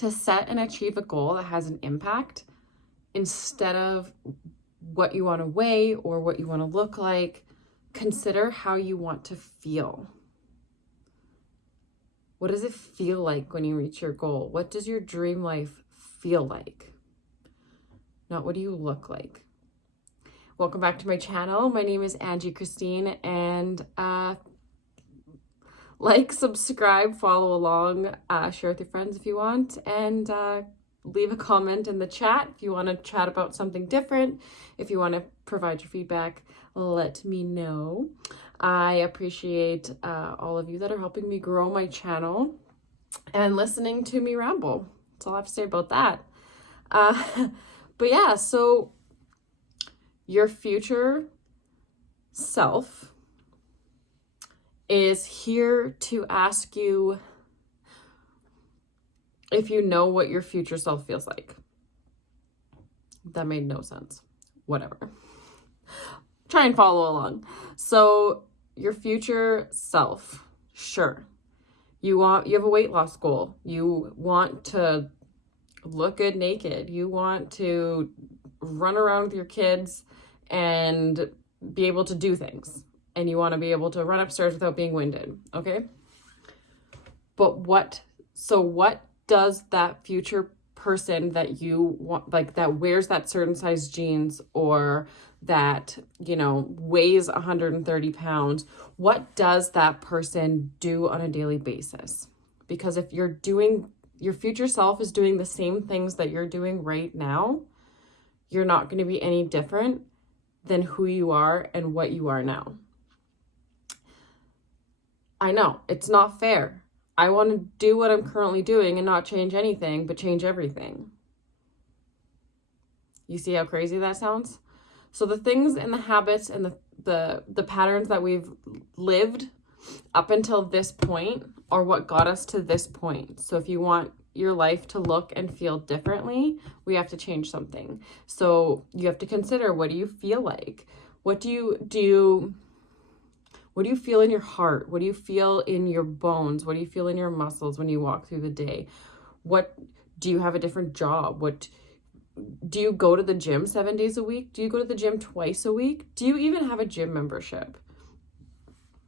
to set and achieve a goal that has an impact instead of what you want to weigh or what you want to look like. Consider how you want to feel. What does it feel like when you reach your goal? What does your dream life feel like? Not what do you look like? Welcome back to my channel. My name is Angiechristine, and like, subscribe, follow along, share with your friends if you want, and leave a comment in the chat if you want to chat about something different. If you want to provide your feedback, let me know. I appreciate all of you that are helping me grow my channel and listening to me ramble. That's all I have to say about that. But yeah, so your future self is here to ask you if you know what your future self feels like. That made no sense. Whatever. Try and follow along. So your future self, sure. You have a weight loss goal. You want to look good naked. You want to run around with your kids and be able to do things. And you want to be able to run upstairs without being winded, okay? But what does that future person that you want, like that wears that certain size jeans or that, weighs 130 pounds, what does that person do on a daily basis? Because if your future self is doing the same things that you're doing right now, you're not going to be any different than who you are and what you are now. I know, it's not fair. I want to do what I'm currently doing and not change anything, but change everything. You see how crazy that sounds? So the things and the habits and the patterns that we've lived up until this point are what got us to this point. So if you want your life to look and feel differently, we have to change something. So you have to consider, what do you feel like? What do you feel in your heart? What do you feel in your bones? What do you feel in your muscles when you walk through the day? What do you have a different job? Do you go to the gym 7 days a week? Do you go to the gym twice a week? Do you even have a gym membership?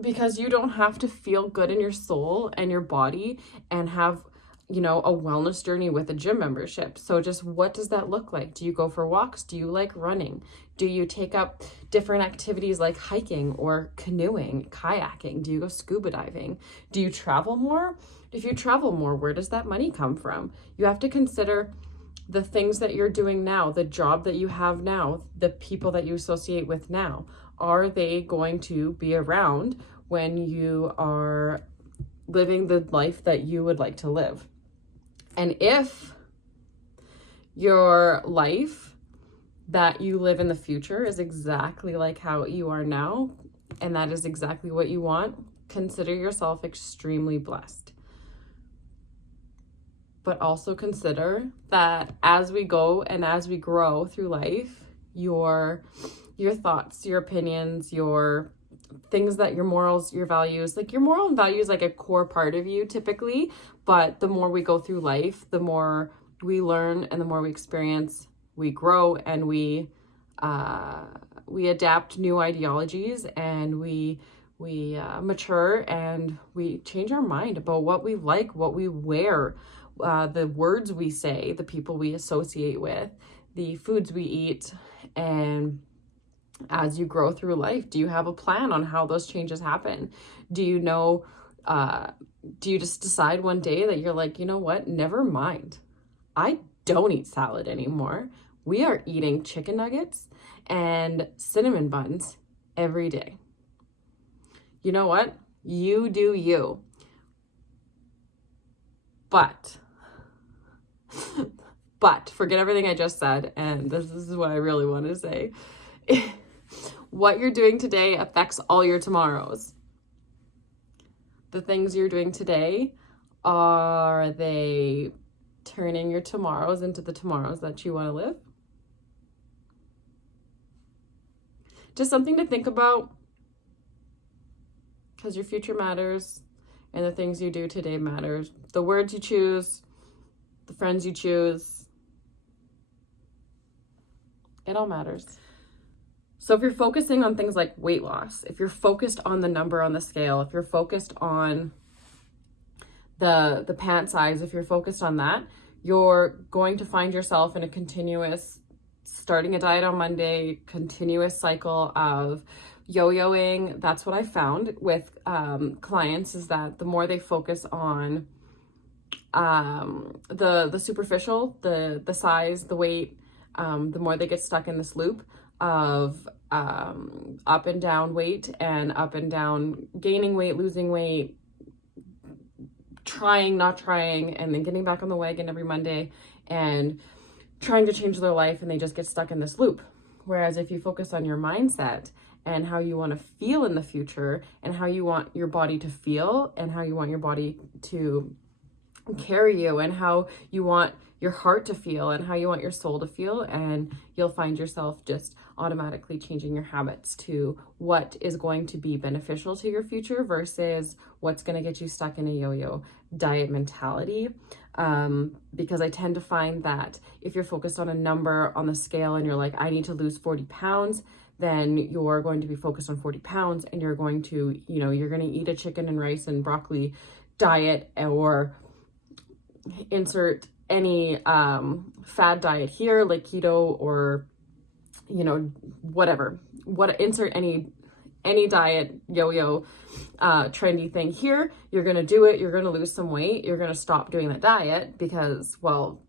Because you don't have to feel good in your soul and your body and have, a wellness journey with a gym membership. So just what does that look like? Do you go for walks? Do you like running? Do you take up different activities like hiking or canoeing, kayaking? Do you go scuba diving? Do you travel more? If you travel more, where does that money come from? You have to consider the things that you're doing now, the job that you have now, the people that you associate with now. Are they going to be around when you are living the life that you would like to live? And if your life that you live in the future is exactly like how you are now, and that is exactly what you want, consider yourself extremely blessed. But also consider that as we go and as we grow through life, your thoughts, your opinions, your things that your morals, your values, like your moral and values, like a core part of you typically, but the more we go through life, the more we learn and the more we experience, we grow and we adapt new ideologies and we mature and we change our mind about what we like, what we wear, the words we say, the people we associate with, the foods we eat. And as you grow through life, do you have a plan on how those changes happen? Do you just decide one day that you're like, you know what, never mind, I don't eat salad anymore. We are eating chicken nuggets and cinnamon buns every day. You know what? You do you. But forget everything I just said, and this is what I really want to say. What you're doing today affects all your tomorrows. The things you're doing today, are they turning your tomorrows into the tomorrows that you want to live? Just something to think about, because your future matters and the things you do today matters. The words you choose the friends you choose. It all matters. So if you're focusing on things like weight loss, if you're focused on the number on the scale, if you're focused on the pant size, if you're focused on that, you're going to find yourself in a continuous, starting a diet on Monday, continuous cycle of yo-yoing. That's what I found with clients, is that the more they focus on the superficial, the size, the weight, the more they get stuck in this loop of up and down weight and up and down, gaining weight, losing weight, trying, not trying, and then getting back on the wagon every Monday and trying to change their life, and they just get stuck in this loop. Whereas if you focus on your mindset and how you want to feel in the future, and how you want your body to feel, and how you want your body to carry you, and how you want your heart to feel, and how you want your soul to feel, and you'll find yourself just automatically changing your habits to what is going to be beneficial to your future versus what's going to get you stuck in a yo-yo diet mentality. Because I tend to find that if you're focused on a number on the scale and you're like, I need to lose 40 pounds, then you're going to be focused on 40 pounds, and you're going to, you're going to eat a chicken and rice and broccoli diet, or insert any fad diet here, like keto, or insert any diet yo-yo trendy thing here. You're gonna do it, you're gonna lose some weight, you're gonna stop doing that diet because, well,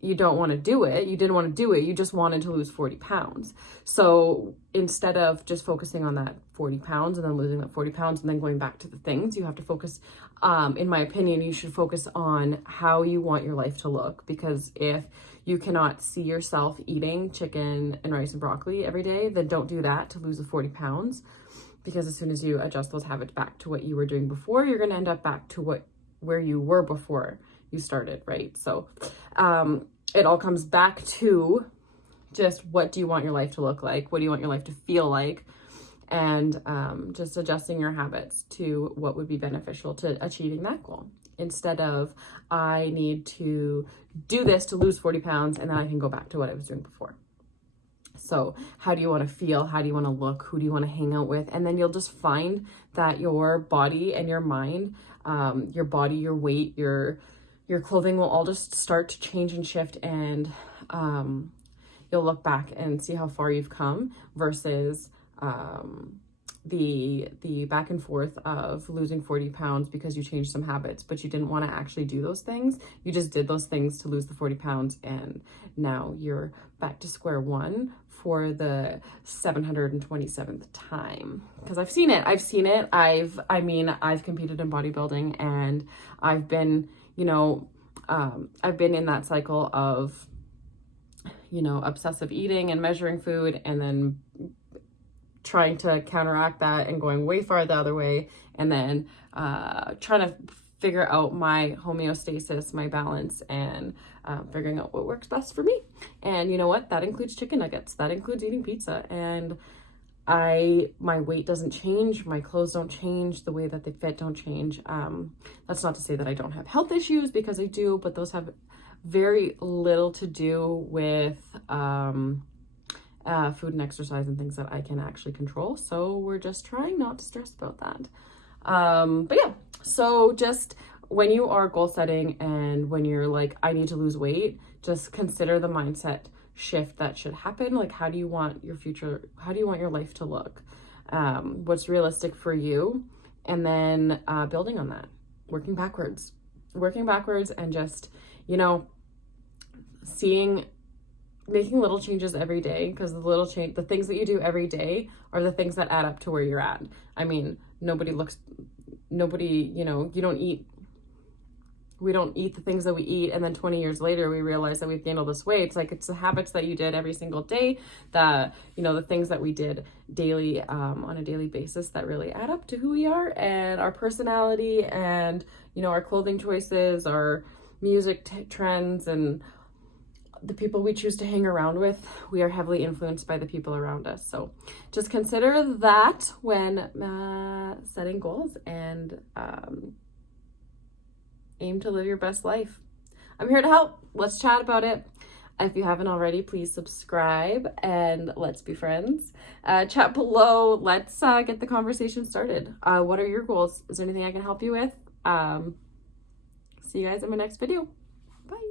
you don't want to do it, you didn't want to do it, you just wanted to lose 40 pounds. So instead of just focusing on that 40 pounds and then losing that 40 pounds and then going back to the things, you have to focus, in my opinion, you should focus on how you want your life to look. Because if you cannot see yourself eating chicken and rice and broccoli every day, then don't do that to lose the 40 pounds. Because as soon as you adjust those habits back to what you were doing before, you're going to end up back to where you were before you started, right? So it all comes back to just, what do you want your life to look like? What do you want your life to feel like? And just adjusting your habits to what would be beneficial to achieving that goal. Instead of, I need to do this to lose 40 pounds and then I can go back to what I was doing before. So how do you want to feel? How do you want to look? Who do you want to hang out with? And then you'll just find that your body and your mind, your body, your weight, your clothing will all just start to change and shift, and you'll look back and see how far you've come versus the back and forth of losing 40 pounds because you changed some habits, but you didn't want to actually do those things. You just did those things to lose the 40 pounds, and now you're back to square one for the 727th time. Because I've seen it. I've competed in bodybuilding, and I've been, I've been in that cycle of, obsessive eating and measuring food, and then trying to counteract that and going way far the other way, and then trying to figure out my homeostasis, my balance, and figuring out what works best for me. And you know what? That includes chicken nuggets. That includes eating pizza. And my weight doesn't change. My clothes don't change. The way that they fit don't change. That's not to say that I don't have health issues, because I do, but those have very little to do with food and exercise and things that I can actually control. So we're just trying not to stress about that. But yeah, so just when you are goal setting and when you're like, I need to lose weight, just consider the mindset shift that should happen. Like, how do you want your future, how do you want your life to look? What's realistic for you? And then building on that, working backwards and just, making little changes every day, because the things that you do every day are the things that add up to where you're at. I mean, we don't eat the things that we eat, and then 20 years later we realize that we've gained all this weight. It's like, it's the habits that you did every single day, that, the things that we did daily, on a daily basis, that really add up to who we are and our personality, and, our clothing choices, our music trends, and the people we choose to hang around with. We are heavily influenced by the people around us. So just consider that when setting goals, and aim to live your best life. I'm here to help. Let's chat about it. If you haven't already, please subscribe and let's be friends. Chat below. Let's get the conversation started. What are your goals? Is there anything I can help you with? See you guys in my next video. Bye.